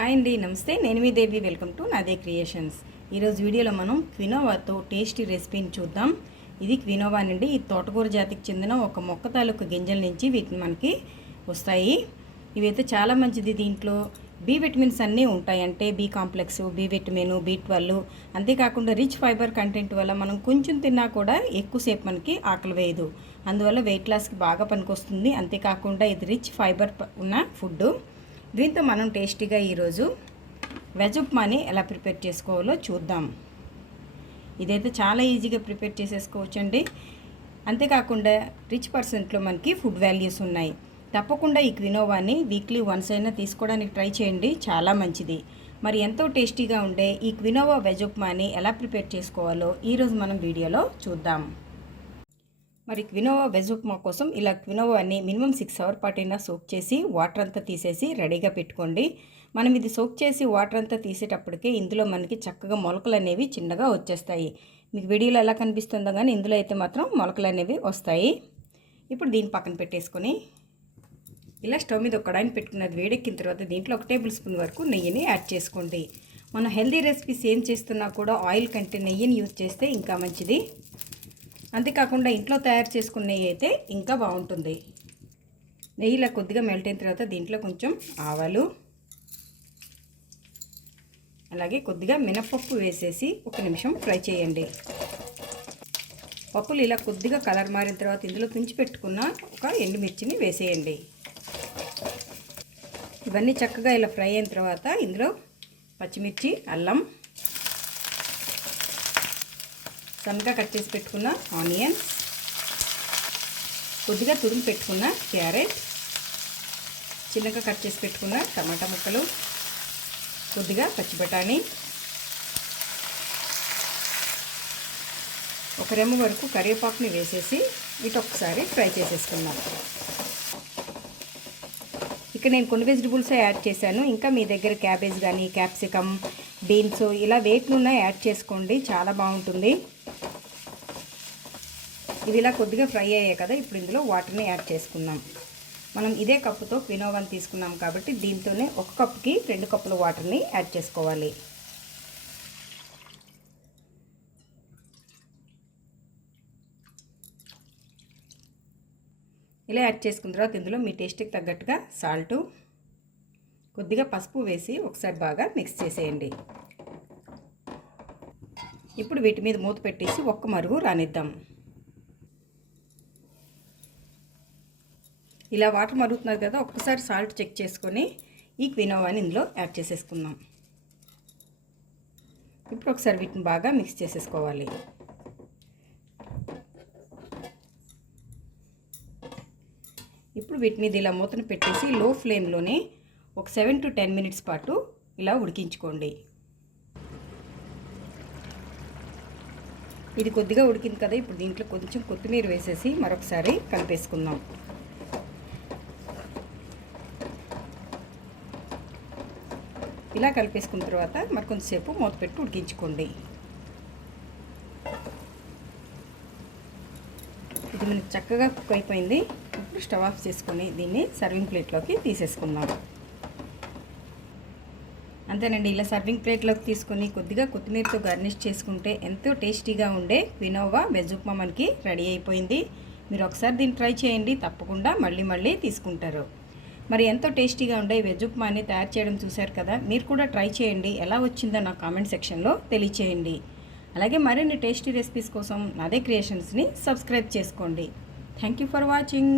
Hi అండి నమస్తే. నేను మీ Devi. Welcome to Naade creations. ఈరోజు వీడియోలో మనం క్వినోవాతో టేస్టీ రెసిపీని చూద్దాం. ఇది క్వినోవా నుండి ఈ తోటకూర జాతికి చెందిన ఒక మొక్క తాలూకు గింజల నుంచి వీటిని మనకి వస్తాయి. ఇవైతే చాలా మంచిది దీంట్లో. బి విటమిన్స్ అన్నీ ఉంటాయి. అంటే B complex B vitamin B twelve అంతేకాకుండా రిచ్ ఫైబర్ కంటెంట్ వల్ల మనం కొంచెం తిన్నా కూడా ఎక్కువసేపు మనకి ఆకలి వేయదు. అందువల్ల వెయిట్ లాస్కి బాగా పనికొస్తుంది. అంతేకాకుండా ఇది రిచ్ ఫైబర్ ఉన్న ఫుడ్ దీంతో మనం టేస్టీగా ఈరోజు వెజ్ ఉప్మాని ఎలా ప్రిపేర్ చేసుకోవాలో చూద్దాం. ఇదైతే చాలా ఈజీగా ప్రిపేర్ చేసేసుకోవచ్చండి. అంతేకాకుండా రిచ్ పర్సెంట్లో మనకి ఫుడ్ వాల్యూస్ ఉన్నాయి. తప్పకుండా ఈ క్వినోవాని వీక్లీ వన్స్ అయినా తీసుకోవడానికి ట్రై చేయండి. చాలా మంచిది. మరి ఎంతో టేస్టీగా ఉండే ఈ క్వినోవా వెజ్ ఉప్మాని ఎలా ప్రిపేర్ చేసుకోవాలో ఈరోజు మనం వీడియోలో చూద్దాం. మరి క్వినోవా వెజ్ ఉప్మా కోసం ఇలా క్వినోవాని మినిమం సిక్స్ అవర్ పాటైనా సోక్ చేసి వాటర్ అంతా తీసేసి రెడీగా పెట్టుకోండి. మనం ఇది సోక్ చేసి వాటర్ అంతా తీసేటప్పటికే ఇందులో మనకి చక్కగా మొలకలు అనేవి చిన్నగా వచ్చేస్తాయి. మీకు వీడియోలో ఎలా కనిపిస్తుందో కానీ ఇందులో అయితే మాత్రం మొలకలు అనేవి వస్తాయి. ఇప్పుడు దీన్ని పక్కన పెట్టేసుకొని ఇలా స్టవ్ మీద ఒక కడాయిని పెట్టుకున్నది వేడెక్కిన తర్వాత దీంట్లో ఒక టేబుల్ స్పూన్ వరకు నెయ్యిని యాడ్ చేసుకోండి. మనం హెల్దీ రెసిపీస్ ఏం చేస్తున్నా కూడా ఆయిల్ కంటే నెయ్యిని యూజ్ చేస్తే ఇంకా మంచిది. అంతేకాకుండా ఇంట్లో తయారు చేసుకున్న నెయ్యి అయితే ఇంకా బాగుంటుంది. నెయ్యిలా కొద్దిగా మెల్ట్ అయిన తర్వాత దీంట్లో కొంచెం ఆవాలు అలాగే కొద్దిగా మినపప్పు వేసేసి ఒక నిమిషం ఫ్రై చేయండి. పప్పులు ఇలా కొద్దిగా కలర్ మారిన తర్వాత ఇందులో తుంచి పెట్టుకున్న ఒక ఎండుమిర్చిని వేసేయండి. ఇవన్నీ చక్కగా ఇలా ఫ్రై అయిన తర్వాత ఇందులో పచ్చిమిర్చి అల్లం సన్నగా కట్ చేసి పెట్టుకున్న ఆనియన్స్ కొద్దిగా తురుము పెట్టుకున్న క్యారెట్ చిన్నగా కట్ చేసి పెట్టుకున్న టమాటా ముక్కలు కొద్దిగా పచ్చి బఠానీ ఒక రెమ్మ వరకు కరివేపాకుని వేసేసి వీటి ఒకసారి ఫ్రై చేసేసుకున్నాం ఇక్కడ నేను కొన్ని వెజిటబుల్స్ యాడ్ చేశాను. ఇంకా మీ దగ్గర క్యాబేజ్ కానీ క్యాప్సికమ్ బీన్స్ ఇలా వేటినున్నా యాడ్ చేసుకోండి. చాలా బాగుంటుంది. ఇది ఇలా కొద్దిగా ఫ్రై అయ్యాయి కదా ఇప్పుడు ఇందులో వాటర్ని యాడ్ చేసుకుందాం. మనం ఇదే కప్పుతో క్వినోవాని తీసుకున్నాం కాబట్టి దీంతోనే ఒక కప్పుకి రెండు కప్పుల వాటర్ని యాడ్ చేసుకోవాలి. ఇలా యాడ్ చేసుకున్న తర్వాత ఇందులో మీ టేస్ట్కి తగ్గట్టుగా సాల్టు కొద్దిగా పసుపు వేసి ఒకసారి బాగా మిక్స్ చేసేయండి. ఇప్పుడు వీటి మీద మూత పెట్టేసి ఒక్క మరుగు రానిద్దాం. ఇలా వాటర్ మరుగుతున్నారు కదా ఒక్కసారి సాల్ట్ చెక్ చేసుకొని ఈ క్వినోవాని ఇందులో యాడ్ చేసేసుకుందాం. ఇప్పుడు ఒకసారి వీటిని బాగా మిక్స్ చేసేసుకోవాలి. ఇప్పుడు వీటిని ఇలా మూతను పెట్టేసి లో ఫ్లేమ్లోనే ఒక సెవెన్ టు టెన్ మినిట్స్ పాటు ఇలా ఉడికించుకోండి. ఇది కొద్దిగా ఉడికింది కదా ఇప్పుడు దీంట్లో కొంచెం కొత్తిమీర వేసేసి మరొకసారి కలిపేసుకుందాం. ఇలా కలిపేసుకున్న తర్వాత మరి కొంచెంసేపు మూత పెట్టి ఉడికించుకోండి. ఇది మనకి చక్కగా కుక్ అయిపోయింది. ఇప్పుడు స్టవ్ ఆఫ్ చేసుకొని దీన్ని సర్వింగ్ ప్లేట్లోకి తీసేసుకుందాం. అంతేనండి ఇలా సర్వింగ్ ప్లేట్లోకి తీసుకొని కొద్దిగా కొత్తిమీరతో గార్నిష్ చేసుకుంటే ఎంతో టేస్టీగా ఉండే వినోవా వెజ్ ఉప్మా మనకి రెడీ అయిపోయింది. మీరు ఒకసారి దీన్ని ట్రై చేయండి తప్పకుండా మళ్ళీ మళ్ళీ తీసుకుంటారు. మరి ఎంతో టేస్టీగా ఉండే వెజ్ ఉప్మాని తయారు చేయడం చూశారు కదా? మీరు కూడా ట్రై చేయండి. ఎలా వచ్చిందో నా కామెంట్ సెక్షన్లో తెలియచేయండి. అలాగే మరిన్ని టేస్టీ రెసిపీస్ కోసం నాదే క్రియేషన్స్ని సబ్స్క్రైబ్ చేసుకోండి. Thank you for watching.